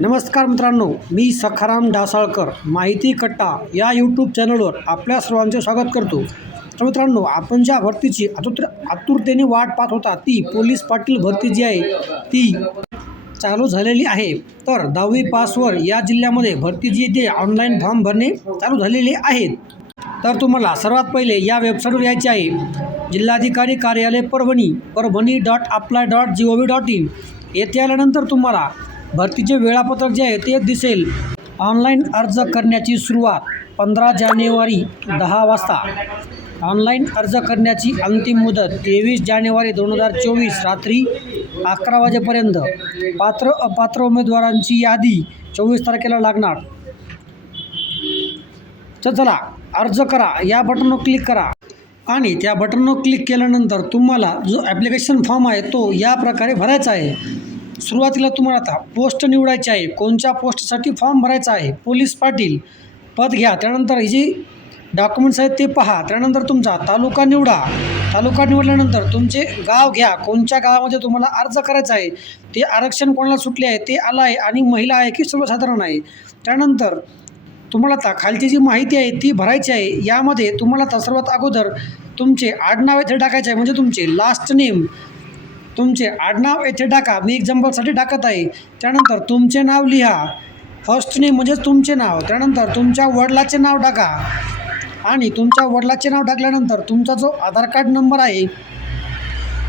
नमस्कार मित्रांनो मी सखाराम डासाळकर माहिती कट्टा या यूट्यूब चॅनलवर आपल्या सर्वांचे स्वागत करतो. तर मित्रांनो आपण ज्या भरतीची आतुर आतुरतेने वाट पाहत होता ती पोलीस पाटील भरती जी आहे ती चालू झालेली आहे. तर दहावी पासवर या जिल्ह्यामध्ये भरती जी ते ऑनलाईन फॉर्म भरणे चालू झालेले आहेत. तर तुम्हाला सर्वात पहिले या वेबसाईटवर यायचे आहे. जिल्हाधिकारी कार्यालय Parbhani Parbhani dot apply dot G O V dot in येथे आल्यानंतर तुम्हाला भरतीचे वेळापत्रक जे आहे ते दिसेल. ऑनलाईन अर्ज करण्याची सुरुवात पंधरा जानेवारी दहा वाजता. ऑनलाईन अर्ज करण्याची अंतिम मुदत तेवीस जानेवारी दोन हजार चोवीस रात्री अकरा वाजेपर्यंत. पात्र अपात्र उमेदवारांची यादी चोवीस तारखेला लागणार. तर चला अर्ज करा या बटनवर क्लिक करा. आणि त्या बटनवर क्लिक केल्यानंतर तुम्हाला जो ॲप्लिकेशन फॉर्म आहे तो या प्रकारे भरायचा आहे. सुरुवातीला तुम्हाला आता पोस्ट निवडायची आहे कोणत्या पोस्टसाठी फॉर्म भरायचा आहे पोलीस पाटील पद घ्या त्यानंतर ही जी डॉक्युमेंट्स आहेत ते पहा त्यानंतर तुमचा तालुका निवडा. तालुका निवडल्यानंतर तुमचे गाव घ्या कोणत्या गावामध्ये तुम्हाला अर्ज करायचा आहे ते आरक्षण कोणाला सुटले आहे ते आलं आहे आणि महिला आहे की सर्वसाधारण आहे. त्यानंतर तुम्हाला आता खालची जी माहिती आहे ती भरायची आहे यामध्ये तुम्हाला आता सर्वात अगोदर तुमचे आडनाव येथे टाकायचे आहे म्हणजे तुमचे लास्ट नेम तुमचे आडनाव येथे टाका. मी एक्झाम्पलसाठी टाकत आहे. त्यानंतर तुमचे नाव लिहा. फर्स्ट नेम म्हणजेच तुमचे नाव. त्यानंतर तुमच्या वडिलाचे नाव टाका. आणि तुमच्या वडिलाचे नाव टाकल्यानंतर तुमचा जो आधार कार्ड नंबर आहे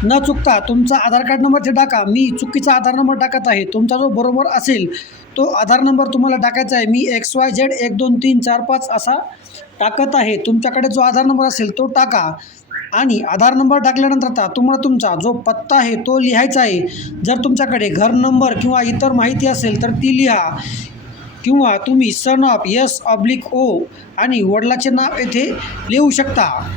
न चुकता तुमचा आधार कार्ड नंबर ते टाका. मी चुकीचा आधार नंबर टाकत आहे. तुमचा जो बरोबर असेल तो आधार नंबर तुम्हाला टाकायचा आहे. मी एक्स वाय झेड एक दोन तीन चार पाच असा टाकत आहे. तुमच्याकडे जो आधार नंबर असेल तो टाका. आणि आधार नंबर टाकल्यानंतर आता तुम्हाला तुमचा जो पत्ता आहे तो लिहायचा आहे. जर तुमच्याकडे घर नंबर किंवा इतर माहिती असेल तर ती लिहा. किंवा तुम्ही son of S oblique O आणि वडिलाचे नाव येथे लिहू शकता.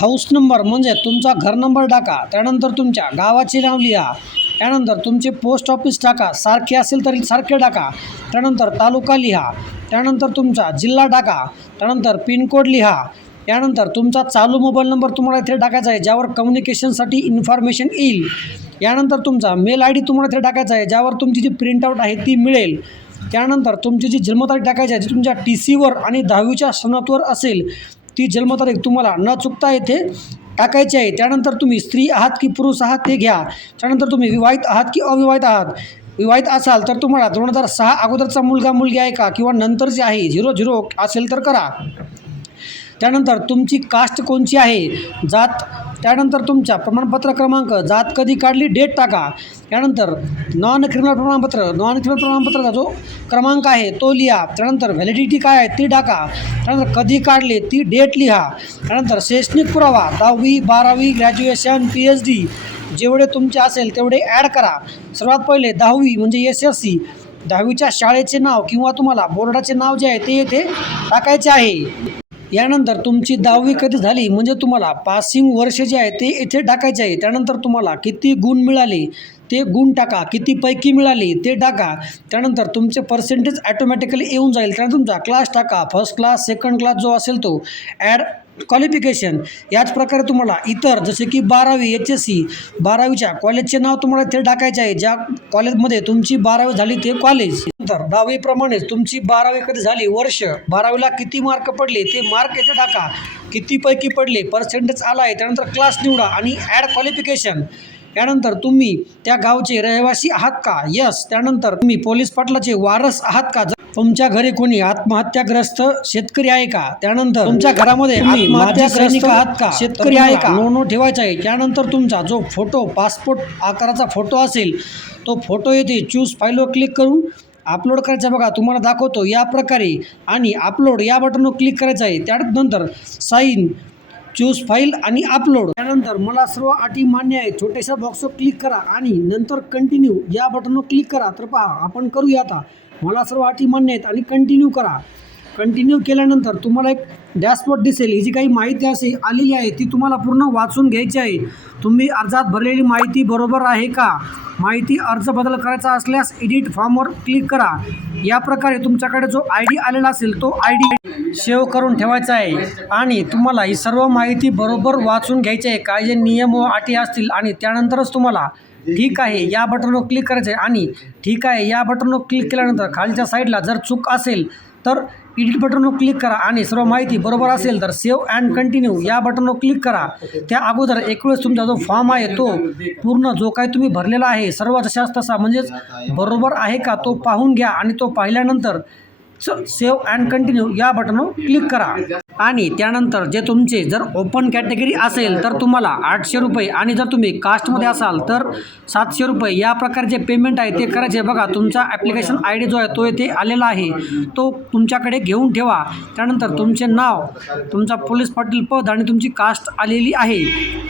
हाऊस नंबर म्हणजे तुमचा घर नंबर टाका. त्यानंतर तुमच्या गावाचे नाव लिहा. त्यानंतर तुमचे पोस्ट ऑफिस टाका. सारखे असेल तरी सारखे टाका. त्यानंतर तालुका लिहा. त्यानंतर तुमचा जिल्हा टाका. त्यानंतर पिनकोड लिहा. यानंतर तुमचा चालू मोबाईल नंबर तुम्हाला इथे टाकायचा आहे ज्यावर कम्युनिकेशनसाठी इन्फॉर्मेशन येईल. यानंतर तुमचा मेल आय डी तुम्हाला इथे टाकायचा आहे ज्यावर तुमची जी प्रिंटआउट आहे ती मिळेल. त्यानंतर तुमची जी जन्मतारीख टाकायची आहे जी तुमच्या टी सीवर आणि दहावीच्या सणातवर असेल. ती जन्मतारीख तुम्हाला न चुकता येथे टाकायची आहे. त्यानंतर तुम्ही स्त्री आहात की पुरुष आहात ते घ्या. त्यानंतर तुम्ही विवाहित आहात की अविवाहित आहात? विवाहित असाल तर तुम्हाला दोन हजार सहा अगोदरचा मुलगा मुलगी आहे का? किंवा नंतरची आहे झिरो झिरो असेल तर करा. त्यानंतर तुमची कास्ट कोणची आहे? जात त्यानंतर तुमच्या प्रमाणपत्र क्रमांक जात कधी काढली डेट टाका. त्यानंतर नॉन क्रिमिनल प्रमाणपत्र नॉन क्रिमिनल प्रमाणपत्राचा जो क्रमांक आहे तो लिहा. त्यानंतर व्हॅलिडिटी काय आहे ती टाका. त्यानंतर कधी काढले ती डेट लिहा. त्यानंतर शैक्षणिक पुरावा दहावी बारावी ग्रॅज्युएशन पी एच डी जेवढे तुमचे असेल तेवढे ॲड करा. सर्वात पहिले दहावी म्हणजे एस एस सी दहावीच्या शाळेचे नाव किंवा तुम्हाला बोर्डाचे नाव जे आहे ते येथे टाकायचे आहे. यानंतर तुमची दहावी कधी झाली? म्हणजे तुम्हाला पासिंग वर्ष जे आहे ते येथे टाकायचे आहे. त्यानंतर तुम्हाला किती गुण मिळाले ते गुण टाका. किती पैकी मिळाली ते टाका. त्यानंतर तुमचे पर्सेंटेज ॲटोमॅटिकली येऊन जाईल. त्यानंतर तुमचा क्लास टाका. फर्स्ट क्लास सेकंड क्लास जो असेल तो ॲड क्वालिफिकेशन याच प्रकारे तुम्हाला इतर जसे की बारावी एच एस सी बारावीच्या कॉलेजचे नाव तुम्हाला इथे टाकायचे आहे. ज्या कॉलेजमध्ये तुमची बारावी झाली ते कॉलेज नंतर दहावीप्रमाणेच तुमची बारावी कधी झाली? वर्ष. बारावीला किती मार्क पडले? ते मार्क येथे टाका. कितीपैकी पडले? पर्सेंटेज आला आहे. त्यानंतर क्लास निवडा आणि ॲड क्वालिफिकेशन त्यानंतर तुम्ही त्या गावचे रहिवासी आहात का? यस त्यानंतर तुम्ही पोलीस पाटलाचे वारस आहात का? तुमच्या घरी कोणी आत्महत्याग्रस्त शेतकरी आहे का? त्यानंतर तुमच्या घरामध्ये आत्महत्याग्रस्त आहात का? शेतकरी आहे का? नो नो ठेवायचा आहे. त्यानंतर तुमचा जो फोटो पासपोर्ट आकाराचा फोटो असेल तो फोटो येथे चूज फाईलवर क्लिक करून अपलोड करायचा बघा तुम्हाला दाखवतो या प्रकारे आणि अपलोड या बटनवर क्लिक करायचं आहे. त्यानंतर साईन चूज फाईल आणि अपलोड त्यानंतर मला सर्व अटी मान्य आहे छोट्याशा बॉक्सवर क्लिक करा आणि नंतर कंटिन्यू या बटनवर क्लिक करा. तर पहा आपण करूया आता. मला सर्व अटी मान्य आहेत आणि कंटिन्यू करा. कंटिन्यू केल्यानंतर तुम्हाला एक डॅशबोर्ड दिसेल. ही जी काही माहिती असे आलेली आहे ती तुम्हाला पूर्ण वाचून घ्यायची आहे. तुम्ही अर्जात भरलेली माहिती बरोबर आहे का? माहिती अर्ज बदल करायचा असल्यास एडिट फॉर्मवर क्लिक करा. या प्रकारे तुमच्याकडे जो आय डी आलेला असेल तो आय डी सेव्ह करून ठेवायचा आहे. आणि तुम्हाला ही सर्व माहिती बरोबर वाचून घ्यायची आहे. काय जे नियम व अटी असतील आणि त्यानंतरच तुम्हाला ठीक आहे या बटनवर क्लिक करायचं आहे. आणि ठीक आहे या बटनवर क्लिक केल्यानंतर खालच्या साईडला जर चूक असेल तर एडिट बटनवर क्लिक करा आणि सर्व माहिती बरोबर असेल तर सेव्ह अँड कंटिन्यू या बटनवर क्लिक करा. त्या अगोदर एक वेळेस तुमचा जो फॉर्म आहे तो पूर्ण जो काही तुम्ही भरलेला आहे सर्व जशास तसा म्हणजेच बरोबर आहे का तो पाहून घ्या आणि तो पाहिल्यानंतर सेव्ह अँड कंटिन्यू या बटनवर क्लिक करा. आणि त्यानंतर जे तुमचे जर ओपन कॅटेगरी असेल तर तुम्हाला आठशे रुपये आणि जर तुम्ही कास्टमध्ये असाल तर सातशे रुपये. या प्रकारचे पेमेंट आहे ते करायचे. बघा तुमचा ॲप्लिकेशन आय डी जो आहे तो येथे आलेला आहे. तो तुमच्याकडे घेऊन ठेवा. त्यानंतर तुमचे नाव तुमचा पोलीस पाटील पद आणि तुमची कास्ट आलेली आहे.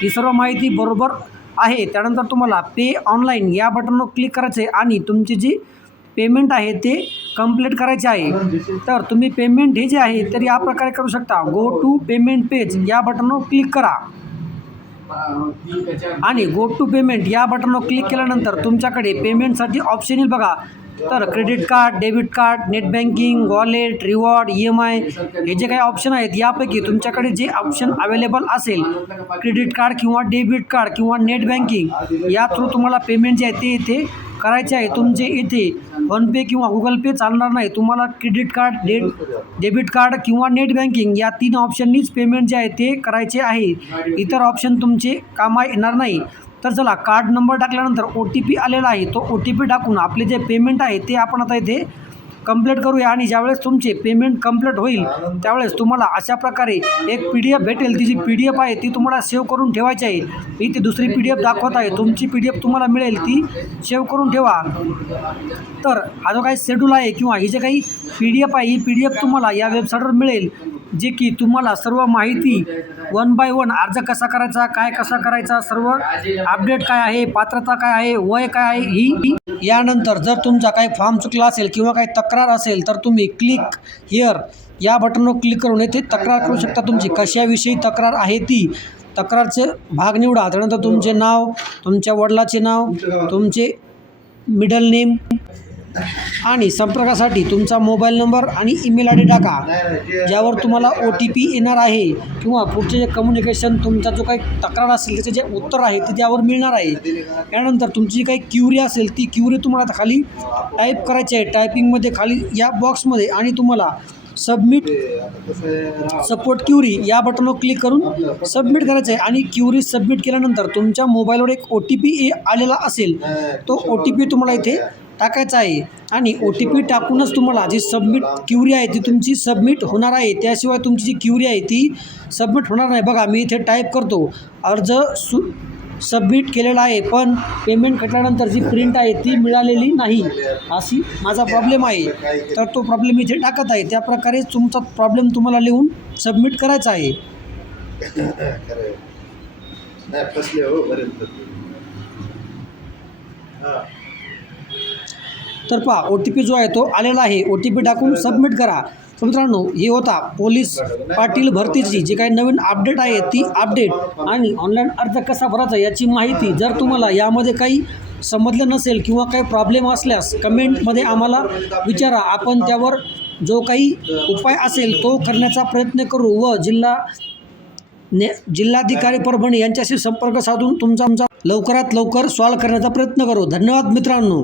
ही सर्व माहिती बरोबर आहे. त्यानंतर तुम्हाला पे ऑनलाईन या बटनवर क्लिक करायचे आणि तुमची जी पेमेंट आहे ते कंप्लीट करायचे आहे. तर तुम्ही पेमेंट हे जे आहे तर या प्रकारे करू शकता. गो टू पेमेंट पेज या बटनवर क्लिक करा. आणि गो टू पेमेंट या बटनवर क्लिक केल्यानंतर तुमच्याकडे पेमेंटसाठी ऑप्शन येईल बघा. तर credit card debit card net banking wallet reward E M I हे जे काही ऑप्शन आहेत यापैकी तुमच्याकडे जे ऑप्शन अवेलेबल असेल क्रेडिट कार्ड किंवा डेबिट कार्ड किंवा नेट बँकिंग या थ्रू तुम्हाला पेमेंट जे आहे ते इथे करायचे आहे. तुमचे इथे फोनपे किंवा गुगल पे चालणार नाही. तुम्हाला credit card date debit card किंवा नेट बँकिंग या तीन ऑप्शननीच पेमेंट जे आहे ते करायचे आहे. इतर ऑप्शन तुमचे कामा येणार नाही. तर चला कार्ड नंबर टाकल्यानंतर ओ टी पी आलेला आहे. तो ओ टी पी टाकून आपले जे पेमेंट आहे ते आपण आता इथे कंप्लीट करूया आणि ज्यावेळेस तुमचे पेमेंट कंप्लीट होईल त्यावेळेस तुम्हाला अशा प्रकारे एक पी डी एफ भेटेल. ती जी पी डी एफ आहे ती तुम्हाला सेव्ह करून ठेवायची आहे. मी ती दुसरी पी डी एफ दाखवत आहे. तुमची पी डी एफ तुम्हाला मिळेल ती सेव्ह करून ठेवा. तर हा जो काही शेड्यूल आहे किंवा ही जे काही पी डी एफ आहे ही पी डी एफ तुम्हाला या वेबसाईटवर मिळेल. जे की तुम्हाला सर्व माहिती वन बाय वन अर्ज कसा करायचा काय कसा करायचा सर्व अपडेट काय आहे पात्रता काय आहे वय काय आहे ही यानंतर जर तुमचा काही फॉर्म चुकला असेल किंवा काही तक्रार असेल तर तुम्ही क्लिक हिअर या बटनवर क्लिक करून येथे तक्रार करू शकता तुमची. कशाविषयी तक्रार आहे ती? तक्रारचे भाग निवडा. त्यानंतर तुमचे नाव तुमच्या वडिलाचे नाव तुमचे मिडल नेम आणि संपर्कासाठी तुमचा मोबाईल नंबर आणि ईमेल आय डी टाका ज्यावर तुम्हाला ओ टी पी येणार आहे किंवा पुढचे जे कम्युनिकेशन तुमचा जो काही तक्रार असेल त्याचं जे उत्तर आहे ते त्यावर मिळणार आहे. त्यानंतर तुमची जी काही क्युरी असेल ती क्युरी तुम्हाला खाली टाईप करायची आहे. टायपिंगमध्ये खाली या बॉक्समध्ये आणि तुम्हाला सबमिट सपोर्ट क्युरी या बटनवर क्लिक करून सबमिट करायचं आहे. आणि क्युरी सबमिट केल्यानंतर तुमच्या मोबाईलवर एक ओ टी पी आलेला असेल तो ओ टी पी तुम्हाला इथे टाकायचा आहे. आणि ओ टी पी टाकूनच तुम्हाला जी सबमिट क्युरी आहे ती तुमची सबमिट होणार आहे. त्याशिवाय तुमची जी क्युरी आहे ती सबमिट होणार नाही. बघा मी इथे टाईप करतो. अर्ज सु सबमिट केलेला आहे पण पेमेंट कटल्यानंतर जी प्रिंट आहे ती मिळालेली नाही. अशी माझा प्रॉब्लेम आहे. तर तो प्रॉब्लेम इथे टाकत आहे. त्या प्रकारे तुमचा प्रॉब्लेम तुम्हाला लिहून सबमिट करायचा आहे. नाही फसले हो बरेच तर पहा ओ टी पी जो आहे तो आलेला आहे. ओ टी पी टाकून सबमिट करा. तर मित्रांनो हे होता पोलीस पाटील भरतीची जी काही नवीन अपडेट आहे ती अपडेट आणि ऑनलाईन अर्ज कसा भरायचा याची माहिती जर तुम्हाला यामध्ये काही समजलं नसेल किंवा काही प्रॉब्लेम असल्यास कमेंटमध्ये आम्हाला विचारा. आपण त्यावर जो काही उपाय असेल तो करण्याचा प्रयत्न करू व जिल्हा ने जिल्हाधिकारी परभणी यांच्याशी संपर्क साधून तुमचा आमचा लवकरात लवकर सॉल्व करण्याचा प्रयत्न करू. धन्यवाद मित्रांनो.